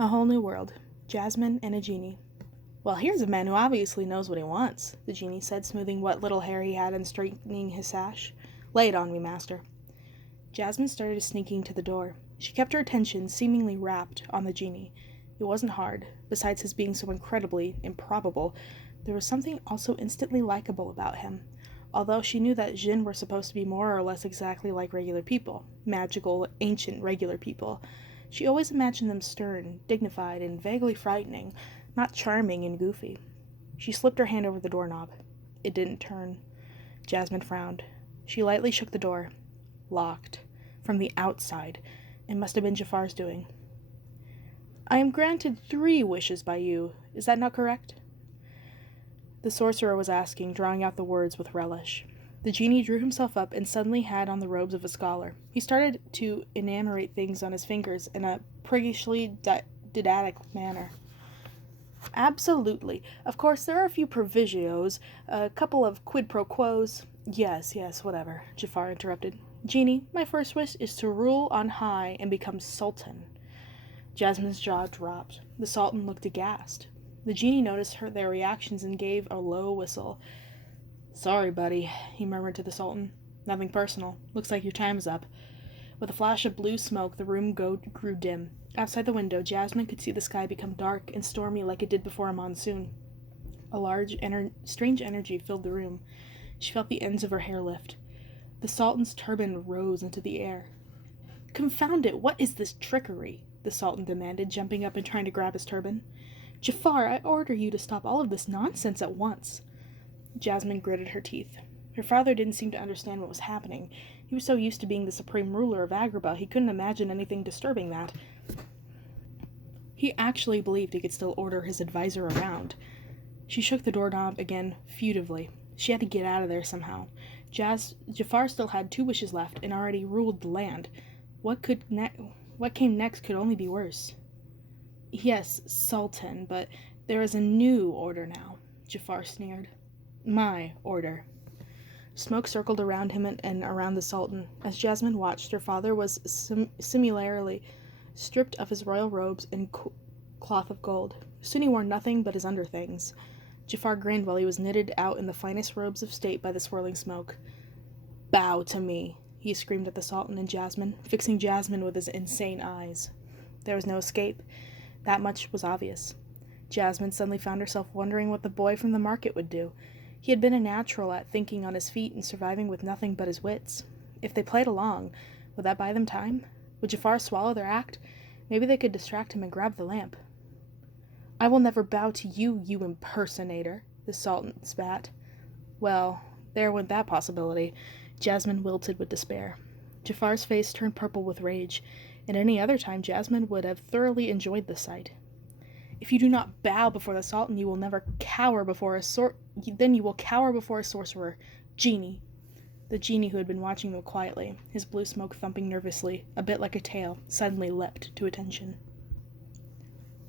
A Whole New World. Jasmine and a Genie. Well, here's a man who obviously knows what he wants, the Genie said, smoothing what little hair he had and straightening his sash. Lay it on me, master. Jasmine started sneaking to the door. She kept her attention seemingly rapt on the Genie. It wasn't hard. Besides his being so incredibly improbable, there was something also instantly likable about him. Although she knew that Jinn were supposed to be more or less exactly like regular people, magical, ancient, regular people, she always imagined them stern, dignified, and vaguely frightening, not charming and goofy. She slipped her hand over the doorknob. It didn't turn. Jasmine frowned. She lightly shook the door. Locked. From the outside. It must have been Jafar's doing. I am granted 3 wishes by you. Is that not correct? The sorcerer was asking, drawing out the words with relish. The Genie drew himself up and suddenly had on the robes of a scholar. He started to enumerate things on his fingers in a priggishly didactic manner. Absolutely. Of course, there are a few provisos, a couple of quid pro quos. Yes, whatever, Jafar interrupted. Genie, my first wish is to rule on high and become sultan. Jasmine's jaw dropped. The sultan looked aghast. The Genie noticed their reactions and gave a low whistle. Sorry, buddy, he murmured to the sultan. Nothing personal. Looks like your time is up. With a flash of blue smoke, the room grew dim. Outside the window, Jasmine could see the sky become dark and stormy like it did before a monsoon. A large, strange energy filled the room. She felt the ends of her hair lift. The sultan's turban rose into the air. Confound it, what is this trickery? The sultan demanded, jumping up and trying to grab his turban. Jafar, I order you to stop all of this nonsense at once. Jasmine gritted her teeth. Her father didn't seem to understand what was happening. He was so used to being the supreme ruler of Agrabah, he couldn't imagine anything disturbing that. He actually believed he could still order his advisor around. She shook the doorknob again, furtively. She had to get out of there somehow. Jafar still had 2 wishes left and already ruled the land. What came next could only be worse. Yes, Sultan, but there is a new order now, Jafar sneered. My order. Smoke circled around him and around the Sultan. As Jasmine watched, her father was similarly stripped of his royal robes and cloth of gold. Soon he wore nothing but his underthings. Jafar grinned while he was knitted out in the finest robes of state by the swirling smoke. Bow to me, he screamed at the Sultan and Jasmine, fixing Jasmine with his insane eyes. There was no escape. That much was obvious. Jasmine suddenly found herself wondering what the boy from the market would do. He had been a natural at thinking on his feet and surviving with nothing but his wits. If they played along, would that buy them time? Would Jafar swallow their act? Maybe they could distract him and grab the lamp. I will never bow to you, you impersonator, the Sultan spat. Well, there went that possibility. Jasmine wilted with despair. Jafar's face turned purple with rage. At any other time, Jasmine would have thoroughly enjoyed the sight. If you do not bow before the Sultan, you will never cower before then you will cower before a sorcerer. Genie. The Genie, who had been watching them quietly, his blue smoke thumping nervously, a bit like a tail, suddenly leapt to attention.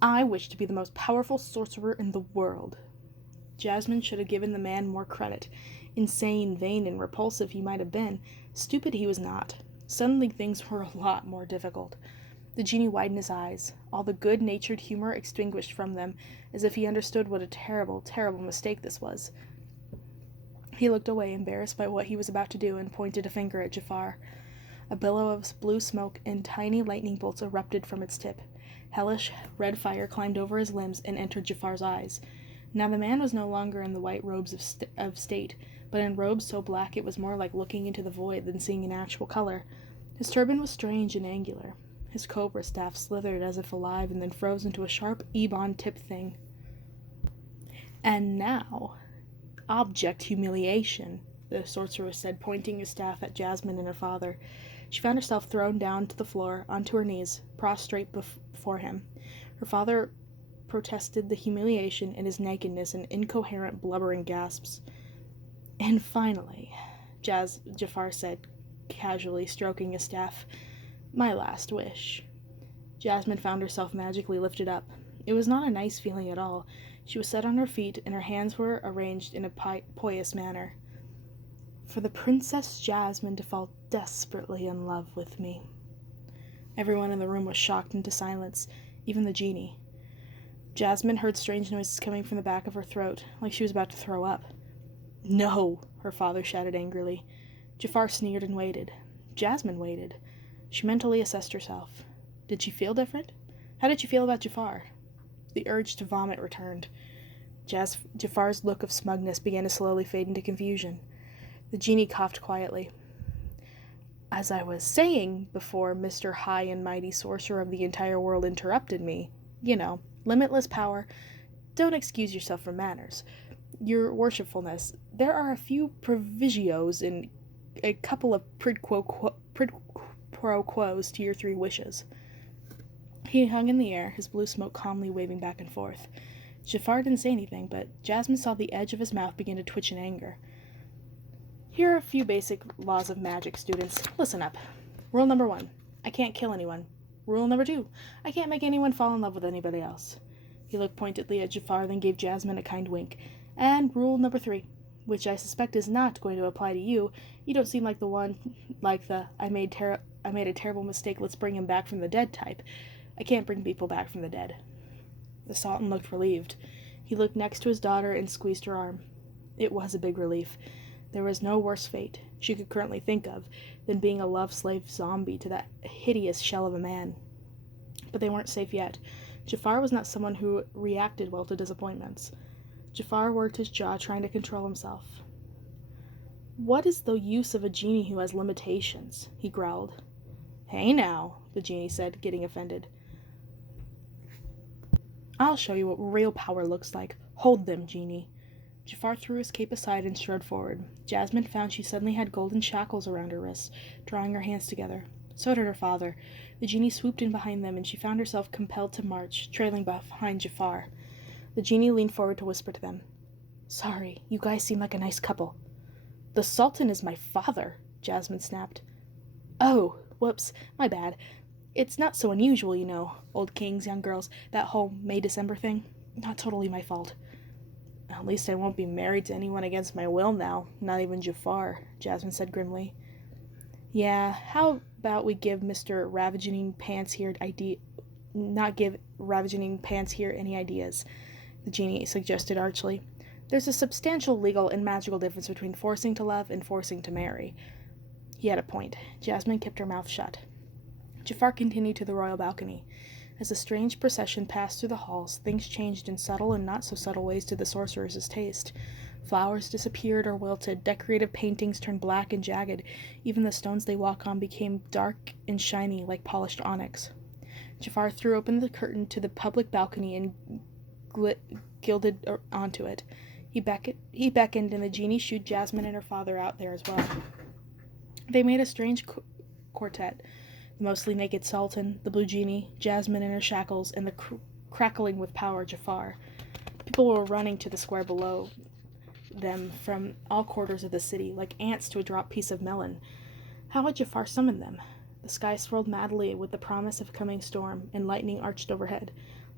I wish to be the most powerful sorcerer in the world. Jasmine should have given the man more credit. Insane, vain, and repulsive he might have been, stupid he was not. Suddenly things were a lot more difficult. The Genie widened his eyes, all the good-natured humor extinguished from them, as if he understood what a terrible, terrible mistake this was. He looked away, embarrassed by what he was about to do, and pointed a finger at Jafar. A billow of blue smoke and tiny lightning bolts erupted from its tip. Hellish red fire climbed over his limbs and entered Jafar's eyes. Now the man was no longer in the white robes of state, but in robes so black it was more like looking into the void than seeing in actual color. His turban was strange and angular. His cobra staff slithered as if alive and then froze into a sharp ebon-tipped thing. And now, object humiliation, the sorcerer said, pointing his staff at Jasmine and her father. She found herself thrown down to the floor, onto her knees, prostrate before him. Her father protested the humiliation in his nakedness in incoherent, blubbering gasps. And finally, Jafar said, casually stroking his staff, my last wish. Jasmine found herself magically lifted up. It was not a nice feeling at all. She was set on her feet, and her hands were arranged in a pious manner. For the Princess Jasmine to fall desperately in love with me. Everyone in the room was shocked into silence. even the genie. Jasmine heard strange noises coming from the back of her throat, like she was about to throw up. "No!" her father shouted angrily. Jafar sneered and waited. Jasmine waited. She mentally assessed herself. Did she feel different? How did she feel about Jafar? The urge to vomit returned. Jafar's look of smugness began to slowly fade into confusion. The genie coughed quietly. "As I was saying before Mr. High and Mighty Sorcerer of the entire world interrupted me, limitless power, don't excuse yourself from manners. Your worshipfulness, there are a few provisos and a couple of prid pro quos to your 3 wishes." He hung in the air, his blue smoke calmly waving back and forth. Jafar didn't say anything, but Jasmine saw the edge of his mouth begin to twitch in anger. "Here are a few basic laws of magic, students. Listen up. Rule number 1, I can't kill anyone. Rule number 2, I can't make anyone fall in love with anybody else." He looked pointedly at Jafar, then gave Jasmine a kind wink. "And rule number 3, which I suspect is not going to apply to you. You don't seem like the one, like the I made a terrible mistake, let's bring him back from the dead type. I can't bring people back from the dead." The Sultan looked relieved. He looked next to his daughter and squeezed her arm. It was a big relief. There was no worse fate she could currently think of than being a love-slave zombie to that hideous shell of a man. But they weren't safe yet. Jafar was not someone who reacted well to disappointments. Jafar worked his jaw, trying to control himself. "What is the use of a genie who has limitations?" he growled. "Hey now," the genie said, getting offended. "I'll show you what real power looks like. Hold them, genie." Jafar threw his cape aside and strode forward. Jasmine found she suddenly had golden shackles around her wrists, drawing her hands together. So did her father. The genie swooped in behind them, and she found herself compelled to march, trailing behind Jafar. The genie leaned forward to whisper to them. "Sorry, you guys seem like a nice couple." "The Sultan is my father," Jasmine snapped. "Oh, whoops, my bad. It's not so unusual, old kings, young girls, that whole May-December thing. Not totally my fault." "At least I won't be married to anyone against my will now, not even Jafar," Jasmine said grimly. "Yeah, how about we give Mr. Ravaging Pants here not give Ravaging Pants here any ideas," the genie suggested archly. "There's a substantial legal and magical difference between forcing to love and forcing to marry." He had a point. Jasmine kept her mouth shut. Jafar continued to the royal balcony. As the strange procession passed through the halls, things changed in subtle and not-so-subtle ways to the sorcerer's taste. Flowers disappeared or wilted, decorative paintings turned black and jagged, even the stones they walk on became dark and shiny like polished onyx. Jafar threw open the curtain to the public balcony and gilded onto it. He beckoned, and the genie shooed Jasmine and her father out there as well. They made a strange quartet. The mostly naked Sultan, the blue genie, Jasmine in her shackles, and the crackling with power Jafar. People were running to the square below them from all quarters of the city, like ants to a dropped piece of melon. How had Jafar summoned them? The sky swirled madly with the promise of a coming storm, and lightning arched overhead.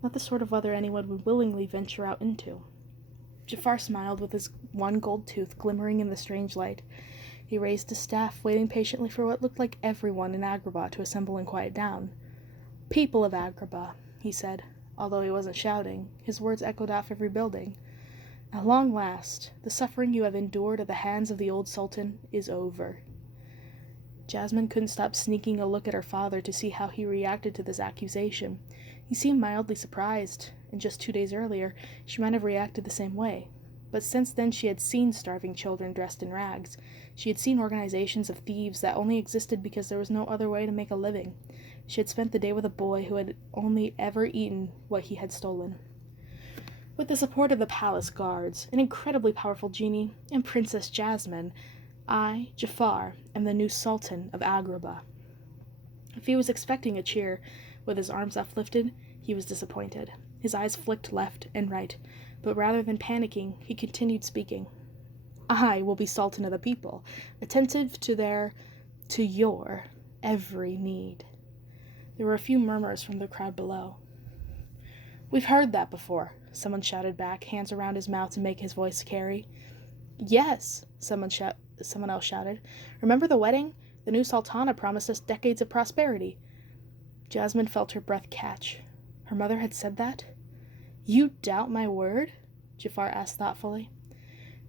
Not the sort of weather anyone would willingly venture out into. Jafar smiled, with his one gold tooth glimmering in the strange light. He raised his staff, waiting patiently for what looked like everyone in Agrabah to assemble and quiet down. "People of Agrabah," he said. Although he wasn't shouting, his words echoed off every building. "At long last, the suffering you have endured at the hands of the old Sultan is over." Jasmine couldn't stop sneaking a look at her father to see how he reacted to this accusation. He seemed mildly surprised, and just 2 days earlier, she might have reacted the same way. But since then she had seen starving children dressed in rags. She had seen organizations of thieves that only existed because there was no other way to make a living. She had spent the day with a boy who had only ever eaten what he had stolen. With the support of the palace guards, an incredibly powerful genie, and Princess Jasmine, I, Jafar, am the new Sultan of Agrabah. If he was expecting a cheer, with his arms uplifted, he was disappointed. His eyes flicked left and right, but rather than panicking, he continued speaking. "I will be Sultan of the people, attentive to your every need." There were a few murmurs from the crowd below. "We've heard that before," someone shouted back, hands around his mouth to make his voice carry. "Yes," someone else shouted. "Remember the wedding? The new Sultana promised us decades of prosperity." Jasmine felt her breath catch. Her mother had said that? You doubt my word? Jafar asked thoughtfully.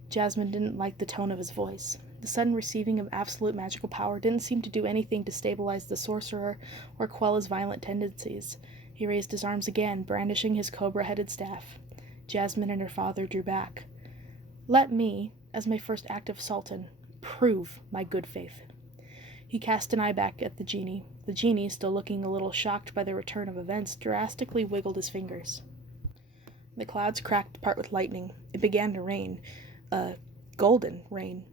Jasmine didn't like the tone of his voice. The sudden receiving of absolute magical power didn't seem to do anything to stabilize the sorcerer or quell his violent tendencies. He raised his arms again, brandishing his cobra-headed staff. Jasmine and her father drew back. Let me, as my first act of sultan, prove my good faith. He cast an eye back at the genie. The genie, still looking a little shocked by the return of events, drastically wiggled his fingers. The clouds cracked apart with lightning. It began to rain. Golden rain.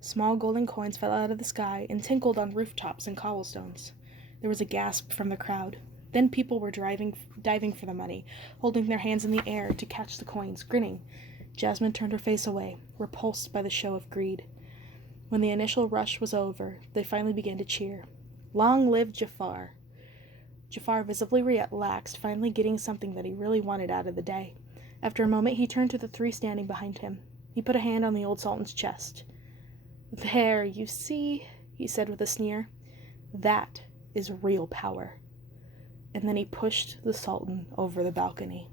Small golden coins fell out of the sky and tinkled on rooftops and cobblestones. There was a gasp from the crowd. Then people were diving for the money, holding their hands in the air to catch the coins, grinning. Jasmine turned her face away, repulsed by the show of greed. When the initial rush was over, they finally began to cheer. Long live Jafar! Jafar visibly relaxed, finally getting something that he really wanted out of the day. After a moment, he turned to the three standing behind him. He put a hand on the old sultan's chest. There, you see, he said with a sneer. That is real power. And then he pushed the sultan over the balcony.